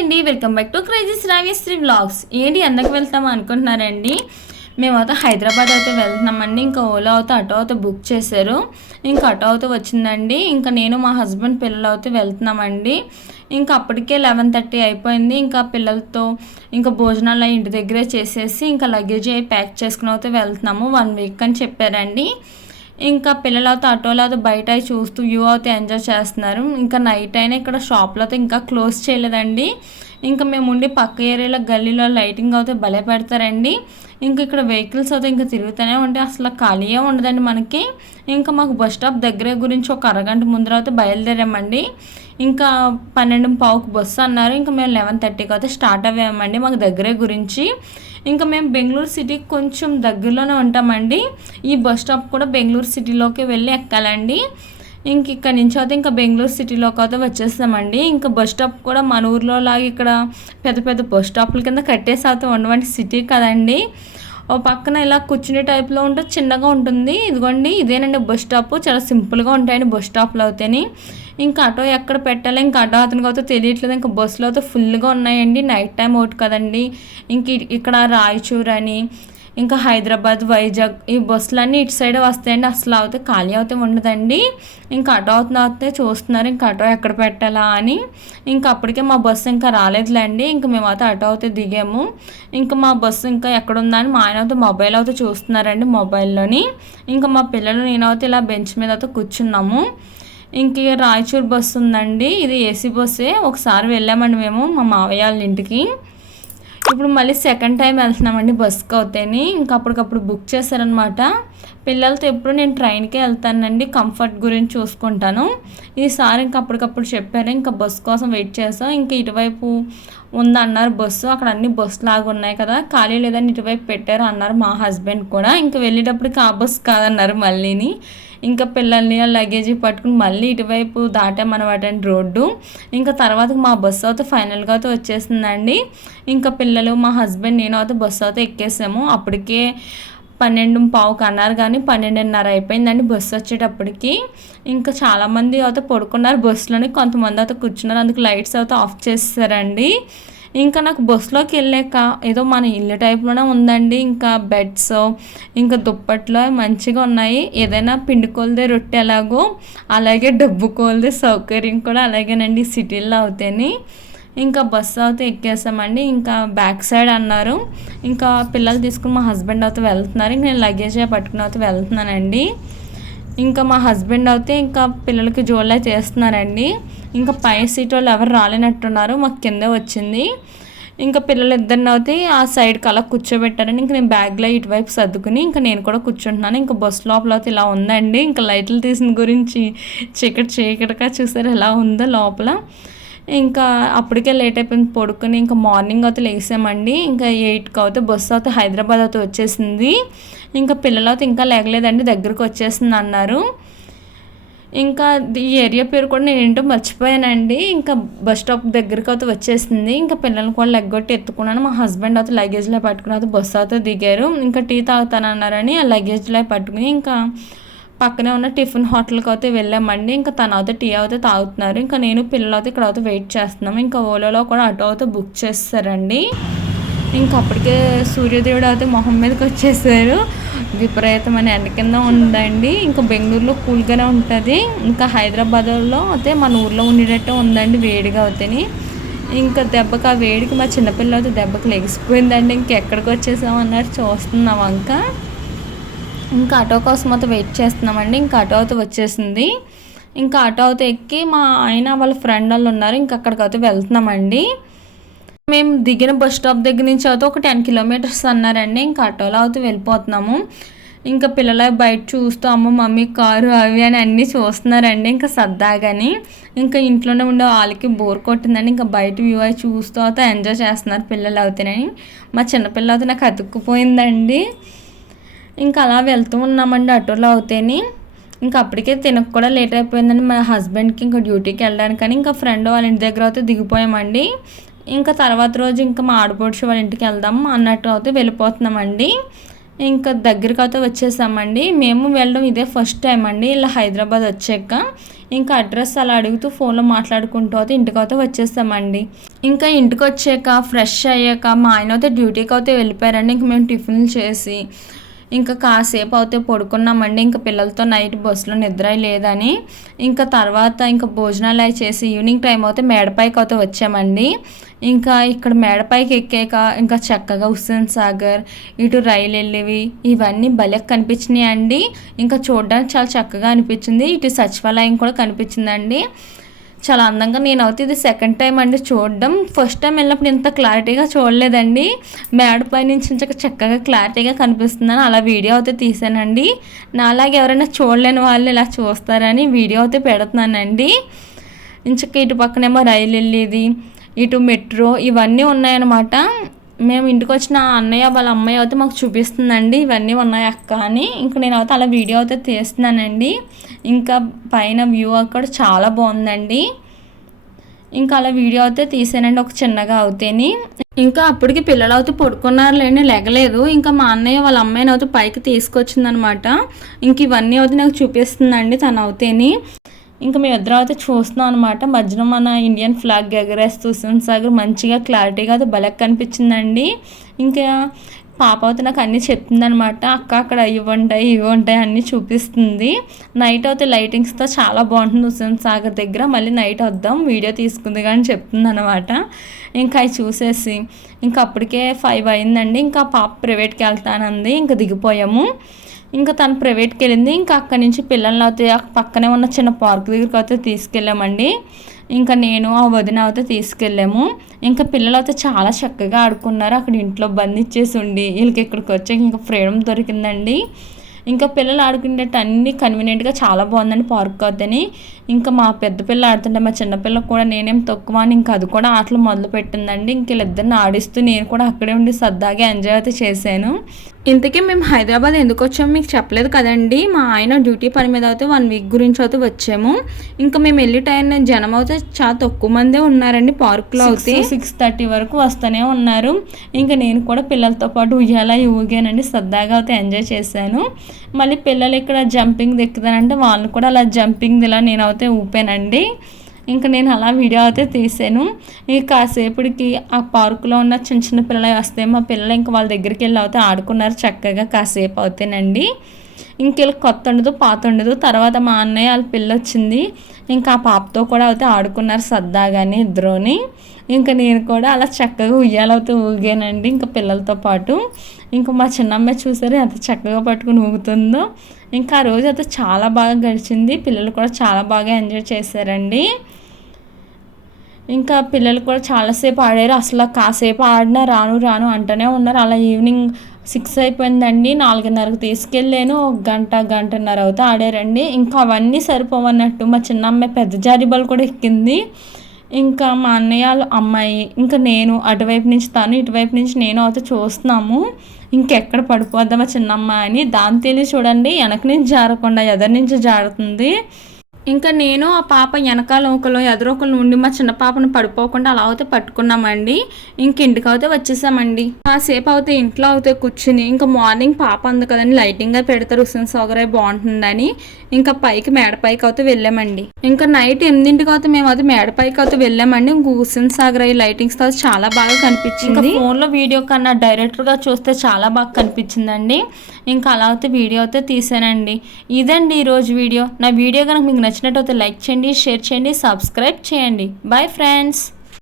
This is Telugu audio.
అండి. Welcome back to crazies Shravyashri blogs ఏంటి ఎందుకు వెళ్తాము అనుకుంటున్నారండి? మేమైతే హైదరాబాద్ అయితే వెళ్తున్నామండి. ఇంకా ఓలా అయితే ఆటో అయితే బుక్ చేశారు. ఇంకా ఆటో అయితే వచ్చిందండి. ఇంకా నేను మా హస్బెండ్ పిల్లలు అయితే వెళ్తున్నామండి. ఇంకా అప్పటికే లెవెన్ థర్టీ అయిపోయింది. ఇంకా పిల్లలతో ఇంకా భోజనాలు ఇంటి దగ్గరే చేసేసి ఇంకా లగేజ్ అయి ప్యాక్ చేసుకుని అయితే వెళ్తున్నాము. వన్ వీక్ అని చెప్పారండి. ఇంకా పిల్లలతో ఆటోలో అయితే బయట చూస్తూ వ్యూ అయితే ఎంజాయ్ చేస్తున్నారు. ఇంకా నైట్ అయినా ఇక్కడ షాప్లో అయితే ఇంకా క్లోజ్ చేయలేదండి. ఇంకా మేము ఉండి పక్క ఏరియాలో గల్లీలో లైటింగ్ అయితే భలే పెడతారండి. ఇంకా ఇక్కడ వెహికల్స్ అయితే ఇంకా తిరుగుతూనే ఉంటాయి. అసలు ఖాళీయే ఉండదండి మనకి. ఇంకా మాకు బస్ స్టాప్ దగ్గర గురించి ఒక అరగంట ముందర అయితే బయలుదేరామండి. ఇంకా పన్నెండు పావుకు బస్సు అన్నారు. ఇంకా మేము లెవెన్ థర్టీకి అయితే స్టార్ట్ అయ్యామండి మాకు దగ్గరే గురించి. ఇంకా మేము బెంగళూరు సిటీకి కొంచెం దగ్గరలోనే ఉంటామండి. ఈ బస్ స్టాప్ కూడా బెంగళూరు సిటీలోకి వెళ్ళి ఎక్కాలండి. ఇంక ఇక్కడ నుంచి అయితే ఇంకా బెంగళూరు సిటీలోకి అయితే వచ్చేస్తామండి. ఇంకా బస్ స్టాప్ కూడా మన ఊర్లో లాగా ఇక్కడ పెద్ద పెద్ద బస్ స్టాప్ల కింద కట్టేసి అయితే ఉండవంటి సిటీ కదండి. ఓ పక్కన ఇలా కూర్చునే టైప్లో ఉంటే చిన్నగా ఉంటుంది. ఇదిగోండి ఇదేనండి బస్ స్టాప్. చాలా సింపుల్గా ఉంటాయండి బస్ స్టాప్లో అవుతాయి ఇంకా ఆటో ఎక్కడ పెట్టాలి? ఇంకా ఆటో అతనికి అయితే తెలియట్లేదు. ఇంకా బస్సులో అయితే ఫుల్గా ఉన్నాయండి. నైట్ టైం ఒకటి కదండి. ఇంక ఇక్కడ రాయచూర్ అని ఇంకా హైదరాబాద్ వైజాగ్ ఈ బస్సులన్నీ ఇటు సైడ్ వస్తాయండి. అసలు అయితే ఖాళీ అయితే ఉండదండి. ఇంకా ఆటో అవుతే చూస్తున్నారు. ఇంకా ఆటో ఎక్కడ పెట్టాలా అని. ఇంకా అప్పటికే మా బస్సు ఇంకా రాలేదులేండి. ఇంకా మేమైతే ఆటో అయితే దిగాము. ఇంకా మా బస్సు ఇంకా ఎక్కడ ఉందా అని మా ఆయన అయితే మొబైల్ అయితే చూస్తున్నారండి మొబైల్లోని. ఇంకా మా పిల్లలు నేనైతే ఇలా బెంచ్ మీద అయితే కూర్చున్నాము. ఇంక రాయచూర్ బస్సు ఉందండి. ఇది ఏసీ బస్సే. ఒకసారి వెళ్ళామండి మేము మా మావయ్య వాళ్ళ ఇంటికి. ఇప్పుడు మళ్ళీ సెకండ్ టైం వెళ్తున్నామండి బస్కి అవుతాయని ఇంకా అప్పటికప్పుడు బుక్ చేశారనమాట పిల్లలతో ఎప్పుడు నేను ట్రైన్కే వెళ్తానండి. కంఫర్ట్ గురించి చూసుకుంటాను. ఈసారి ఇంకా అప్పటికప్పుడు చెప్పారు ఇంకా బస్ కోసం వెయిట్ చేస్తాం ఇంకా ఇటువైపు ఉందన్నారు బస్సు. అక్కడ అన్ని బస్సు లాగా ఉన్నాయి కదా. ఖాళీ లేదని ఇటువైపు పెట్టారు అన్నారు మా హస్బెండ్ కూడా. ఇంకా వెళ్ళేటప్పటికి ఆ బస్సు కాదన్నారు మళ్ళీని. ఇంకా పిల్లల్ని లగేజీ పట్టుకుని మళ్ళీ ఇటువైపు దాటామన్నమాట అండి రోడ్డు. ఇంకా తర్వాత మా బస్సు అయితే ఫైనల్గా అయితే వచ్చేసిందండి. ఇంకా పిల్లలు మా హస్బెండ్ నేను అయితే బస్సు అయితే ఎక్కేసాము. అప్పటికే పన్నెండు పావుకి అన్నారు కానీ పన్నెండున్నర అయిపోయిందండి బస్సు వచ్చేటప్పటికి. ఇంకా చాలామంది అయితే పడుకున్నారు బస్సులోని కొంతమంది అయితే కూర్చున్నారు. అందుకు లైట్స్ అయితే ఆఫ్ చేస్తారండి ఇంకా నాకు బస్సులోకి వెళ్ళాక ఏదో మన ఇల్లు టైప్లోనే ఉందండి. ఇంకా బెడ్స్ ఇంకా దుప్పట్లో మంచిగా ఉన్నాయి. ఏదైనా పిండి కోల్దే రొట్టె ఎలాగో అలాగే డబ్బు కోల్దే సౌకర్యం కూడా అలాగేనండి సిటీల్లో అవుతాయి ఇంకా బస్సు అయితే ఎక్కేసామండి. ఇంకా బ్యాక్ సైడ్ అన్నారు. ఇంకా పిల్లలు తీసుకుని మా హస్బెండ్ అయితే వెళ్తున్నారు. ఇంక నేను లగేజ్ పట్టుకుని అయితే వెళ్తున్నానండి. ఇంకా మా హస్బెండ్ అయితే ఇంకా పిల్లలకి జోళ్ళ చేస్తున్నారండి. ఇంకా పై సీట్ వాళ్ళు ఎవరు రాలేనట్టున్నారు మాకు కింద వచ్చింది. ఇంకా పిల్లలు ఇద్దరిని అయితే ఆ సైడ్కి అలా కూర్చోబెట్టారని ఇంకా నేను బ్యాగ్లో ఇటువైపు సర్దుకుని ఇంకా నేను కూడా కూర్చుంటున్నాను. ఇంకా బస్ లోపల అయితే ఇలా ఉందండి. ఇంకా లైట్లు తీసిన గురించి చీకటి చీకటిగా చూసారు ఎలా ఉందో లోపల. ఇంకా అప్పటికే లేట్ అయిపోయింది పడుకుని ఇంకా మార్నింగ్ అయితే లేసామండి. ఇంకా ఎయిట్కి అయితే బస్సు అయితే హైదరాబాద్ అయితే వచ్చేసింది. ఇంకా పిల్లలు అయితే ఇంకా లేగలేదండి దగ్గరకు వచ్చేసింది అన్నారు. ఇంకా ఈ ఏరియా పేరు కూడా నేను ఏంటో మర్చిపోయానండి. ఇంకా బస్ స్టాప్ దగ్గరికి అయితే వచ్చేసింది. ఇంకా పిల్లల్ని కూడా లెగ్గొట్టి ఎత్తుకున్నాను. మా హస్బెండ్ అయితే లగేజ్లో పట్టుకుని అయితే బస్సు అయితే దిగారు. ఇంకా టీ తాగుతానన్నారని ఆ లగేజ్లో పట్టుకుని ఇంకా పక్కనే ఉన్న టిఫిన్ హోటల్కి అయితే వెళ్ళామండి. ఇంకా తన అయితే టీ అయితే తాగుతున్నారు. ఇంకా నేను పిల్లలు అయితే ఇక్కడ అయితే వెయిట్ చేస్తున్నాము ఇంకా ఓలోలో కూడా ఆటో అయితే బుక్ చేస్తారండి. ఇంకా అప్పటికే సూర్యోదయుడు అయితే మొహం మీదకి వచ్చేసారు. విపరీతమైన ఎండ కింద ఉందండి. ఇంకా బెంగళూరులో కూల్గానే ఉంటుంది. ఇంకా హైదరాబాద్లో అయితే మన ఊర్లో ఉండేటట్టే ఉందండి వేడిగా అవుతాయి ఇంకా దెబ్బకి ఆ వేడికి మా చిన్నపిల్ల అయితే దెబ్బకి లెగిసిపోయిందండి. ఇంకెక్కడికి వచ్చేసామన్నారు చూస్తున్నాం ఇంకా. ఇంకా ఆటో కోసం అయితే వెయిట్ చేస్తున్నామండి. ఇంకా ఆటో అయితే వచ్చేసింది. ఇంకా ఆటో అయితే ఎక్కి మా ఆయన వాళ్ళ ఫ్రెండ్ వాళ్ళు ఉన్నారు. ఇంకా అక్కడికి అయితే వెళ్తున్నామండి. మేము దిగిన బస్ స్టాప్ దగ్గర నుంచి అయితే ఒక టెన్ కిలోమీటర్స్ అన్నారండి. ఇంకా ఆటోలో అయితే వెళ్ళిపోతున్నాము. ఇంకా పిల్లల బయట చూస్తూ అమ్మ మమ్మీ కారు అవి అని అన్నీ చూస్తున్నారండి. ఇంకా సరదాగాని ఇంకా ఇంట్లోనే ఉండే వాళ్ళకి బోర్ కొట్టిందండి. ఇంకా బయట వ్యూ అయి చూస్తూ అయితే ఎంజాయ్ చేస్తున్నారు పిల్లలు అవుతాయని మా చిన్నపిల్ల అయితే నాకు అతుక్కుపోయిందండి. ఇంకా అలా వెళ్తూ ఉన్నామండి ఆటోలో అవుతేని. ఇంకా అప్పటికే తినక కూడా లేట్ అయిపోయిందండి. మా హస్బెండ్కి ఇంకా డ్యూటీకి వెళ్ళడానికి కానీ ఇంకా ఫ్రెండ్ వాళ్ళ ఇంటి దగ్గర అయితే దిగిపోయామండి. ఇంకా తర్వాత రోజు ఇంకా మా ఆడపడుచు వాళ్ళ ఇంటికి వెళ్దాం అన్నట్టు అయితే వెళ్ళిపోతున్నామండి. ఇంకా దగ్గరికి అయితే వచ్చేసామండి. మేము వెళ్ళడం ఇదే ఫస్ట్ టైం అండి. ఇలా హైదరాబాద్ వచ్చాక ఇంకా అడ్రస్ అలా అడుగుతూ ఫోన్లో మాట్లాడుకుంటూ అయితే ఇంటికి అయితే వచ్చేసామండి. ఇంకా ఇంటికి వచ్చాక ఫ్రెష్ అయ్యాక మా ఆయన అయితే డ్యూటీకి అయితే వెళ్ళిపోయారండి. ఇంక మేము టిఫిన్లు చేసి ఇంకా కాసేపు అయితే పడుకున్నామండి. ఇంకా పిల్లలతో నైట్ బస్సులో నిద్ర లేదని. ఇంకా తర్వాత ఇంకా భోజనాలు అవి చేసి ఈవినింగ్ టైం అయితే మేడపైకి అయితే వచ్చామండి. ఇంకా ఇక్కడ మేడపైకి ఎక్కాక ఇంకా చక్కగా హుస్సేన్ సాగర్ ఇటు రైలు వెళ్ళేవి ఇవన్నీ భలే కనిపించినాయి అండి ఇంకా చూడడానికి చాలా చక్కగా అనిపించింది. ఇటు సచివాలయం కూడా కనిపించిందండి. చాలా అందంగా నేను అయితే ఇది సెకండ్ టైం అండి చూడడం. ఫస్ట్ టైం వెళ్ళినప్పుడు ఇంత క్లారిటీగా చూడలేదండి. మేడపై నుంచి ఇంచక చక్కగా క్లారిటీగా కనిపిస్తుందని అలా వీడియో అయితే తీసానండి. నాలాగే ఎవరైనా చూడలేని వాళ్ళు ఇలా చూస్తారని వీడియో అయితే పెడుతున్నానండి. ఇంచక ఇటు పక్కనేమో రైలు వెళ్ళేది ఇటు మెట్రో ఇవన్నీ ఉన్నాయన్నమాట. మేము ఇంటికి వచ్చిన అన్నయ్య వాళ్ళ అమ్మాయి అయితే మాకు చూపిస్తుందండి. ఇవన్నీ ఉన్నాయి అక్క అని. ఇంకా నేను అయితే అలా వీడియో అయితే తీస్తున్నానండి. ఇంకా పైన వ్యూ అక్కడ చాలా బాగుందండి. ఇంకా అలా వీడియో అయితే తీసానండి ఒక చిన్నగా అవుతేని. ఇంకా అప్పటికి పిల్లలు అయితే పడుకున్నారు లేని లెగలేదు. ఇంకా మా అన్నయ్య వాళ్ళ అమ్మాయిని అయితే పైకి తీసుకొచ్చిందనమాట. ఇంక ఇవన్నీ అయితే నాకు చూపిస్తుందండి తను అవుతేని ఇంకా మేము ఇద్దరం అయితే చూస్తున్నాం అనమాట మధ్యలో మన ఇండియన్ ఫ్లాగ్ ఎగరేస్తూ సున్ సాగర్ మంచిగా క్లారిటీగా అది భలే కనిపించిందండి. ఇంకా పాప అయితే నాకు అన్నీ చెప్తుందనమాట అక్క అక్కడ ఇవి ఉంటాయి ఇవి ఉంటాయి అన్నీ చూపిస్తుంది. నైట్ అయితే లైటింగ్స్తో చాలా బాగుంటుంది హుసేన్ సాగర్ దగ్గర. మళ్ళీ నైట్ వద్దాం వీడియో తీసుకుంది కానీ చెప్తుంది అనమాట ఇంకా అవి చూసేసి ఇంకా అప్పటికే ఫైవ్ అయిందండి. ఇంకా పాప ప్రైవేట్కి వెళ్తానంది. ఇంకా దిగిపోయాము. ఇంకా తను ప్రైవేట్కి వెళ్ళింది. ఇంకా అక్కడి నుంచి పిల్లల్ని అయితే పక్కనే ఉన్న చిన్న పార్క్ దగ్గరికి అయితే తీసుకెళ్ళామండి. ఇంకా నేను ఆ వదిన అయితే తీసుకెళ్ళాము. ఇంకా పిల్లలు అయితే చాలా చక్కగా ఆడుకున్నారు. అక్కడ ఇంట్లో బంధించేసి ఉండి వీళ్ళకి ఇక్కడికి వచ్చాక ఇంకా ఫ్రీడమ్ దొరికిందండి. ఇంకా పిల్లలు ఆడుకునేట అన్నీ కన్వీనియంట్గా చాలా బాగుందండి పార్క్ అవుతాని ఇంకా మా పెద్ద పిల్ల ఆడుతుంటే మా చిన్నపిల్ల కూడా నేనేం తక్కువ అని ఇంకా అది కూడా ఆటలు మొదలు పెట్టిందండి ఇంక వీళ్ళిద్దరిని ఆడిస్తూ నేను కూడా అక్కడే ఉండి సరదాగా ఎంజాయ్ అయితే చేశాను. ఇంతకీ మేము హైదరాబాద్ ఎందుకు వచ్చాము మీకు చెప్పలేదు కదండి. మా ఆయన డ్యూటీ పని మీద అయితే వన్ వీక్ గురించి అయితే వచ్చాము. ఇంకా మేము వెళ్ళి టైం జనం అయితే చాలా తక్కువ మందే ఉన్నారండి పార్క్లో అయితే. సిక్స్ థర్టీ వరకు వస్తూనే ఉన్నారు. ఇంకా నేను కూడా పిల్లలతో పాటు ఉయ్యాల ఊగానండి. సరదాగా అయితే ఎంజాయ్ చేశాను. మళ్ళీ పిల్లలు ఇక్కడ జంపింగ్ దిక్కుతానంటే వాళ్ళు కూడా అలా జంపింగ్ ఇలా నేను అయితే ఊపానండి. ఇంకా నేను అలా వీడియో అయితే తీసాను. ఇక కాసేపటికి ఆ పార్కులో ఉన్న చిన్న చిన్న పిల్లలు వస్తే మా పిల్లలు ఇంకా వాళ్ళ దగ్గరికి వెళ్ళి అయితే ఆడుకున్నారు చక్కగా కాసేపు అవుతానండి ఇంకెళ్ళి కొత్త ఉండదు పాత ఉండదు తర్వాత మా అన్నయ్య వాళ్ళ పిల్ల వచ్చింది ఇంకా ఆ పాపతో కూడా అయితే ఆడుకున్నారు సరదాగాని ఇద్దరుని. ఇంకా నేను కూడా అలా చక్కగా ఉయ్యాలవుతూ ఊగానండి ఇంకా పిల్లలతో పాటు. ఇంకా మా చిన్నమ్మాయి చూసారు ఎంత చక్కగా పట్టుకుని ఊగుతుందో. ఇంకా ఆ రోజు అయితే చాలా బాగా గడిచింది. పిల్లలు కూడా చాలా బాగా ఎంజాయ్ చేశారండి. ఇంకా పిల్లలు కూడా చాలాసేపు ఆడారు. అసలు కాసేపు ఆడినా రాను రాను అంటూనే ఉన్నారు. అలా ఈవినింగ్ సిక్స్ అయిపోయిందండి నాలుగున్నరకు తీసుకెళ్ళాను. ఒక గంట గంటన్నర అవుతా ఆడారండి. ఇంకా అవన్నీ సరిపోవన్నట్టు మా చిన్న అమ్మాయి పెద్ద జారిబల్ కూడా ఎక్కింది. ఇంకా మా అన్నయ్య అమ్మాయి ఇంకా నేను అటువైపు నుంచి తను ఇటువైపు నుంచి నేను అయితే చూస్తున్నాము. ఇంకెక్కడ పడిపోద్దామా చిన్నమ్మ అని దాని తెలియ చూడండి వెనక నుంచి జారకుండా ఎదరి నుంచి జారుతుంది. ఇంకా నేను ఆ పాప వెనకాల ఒకలో ఎదురొకరు ఉండి మా చిన్న పాపను పడిపోకుండా అలా అయితే పట్టుకున్నామండి. ఇంక ఇంటికి అయితే వచ్చేసామండి. కాసేపు అయితే ఇంట్లో అయితే కూర్చుని ఇంకా మార్నింగ్ పాప అంది కదండి లైటింగ్గా పెడతారు హుసేన్ సాగర్ బాగుంటుందని. ఇంకా పైకి మేడపైకి అయితే వెళ్ళామండి. ఇంకా నైట్ ఎనిమిదింటికి అయితే మేము అయితే మేడపైకి అయితే వెళ్ళామండి. ఇంక హుస్సేన్ సాగర్ అయ్యి లైటింగ్స్ అయితే చాలా బాగా కనిపించింది. ఫోన్లో వీడియో కన్నా డైరెక్టర్గా చూస్తే చాలా బాగా కనిపించిందండి. ఇంకా అలా అయితే వీడియో అయితే తీసానండి. ఇదండి ఈరోజు వీడియో. నా వీడియో కనుక మీకు నచ్చినట్టు అయితే లైక్ చేయండి షేర్ చేయండి సబ్స్క్రైబ్ చేయండి. Bye friends.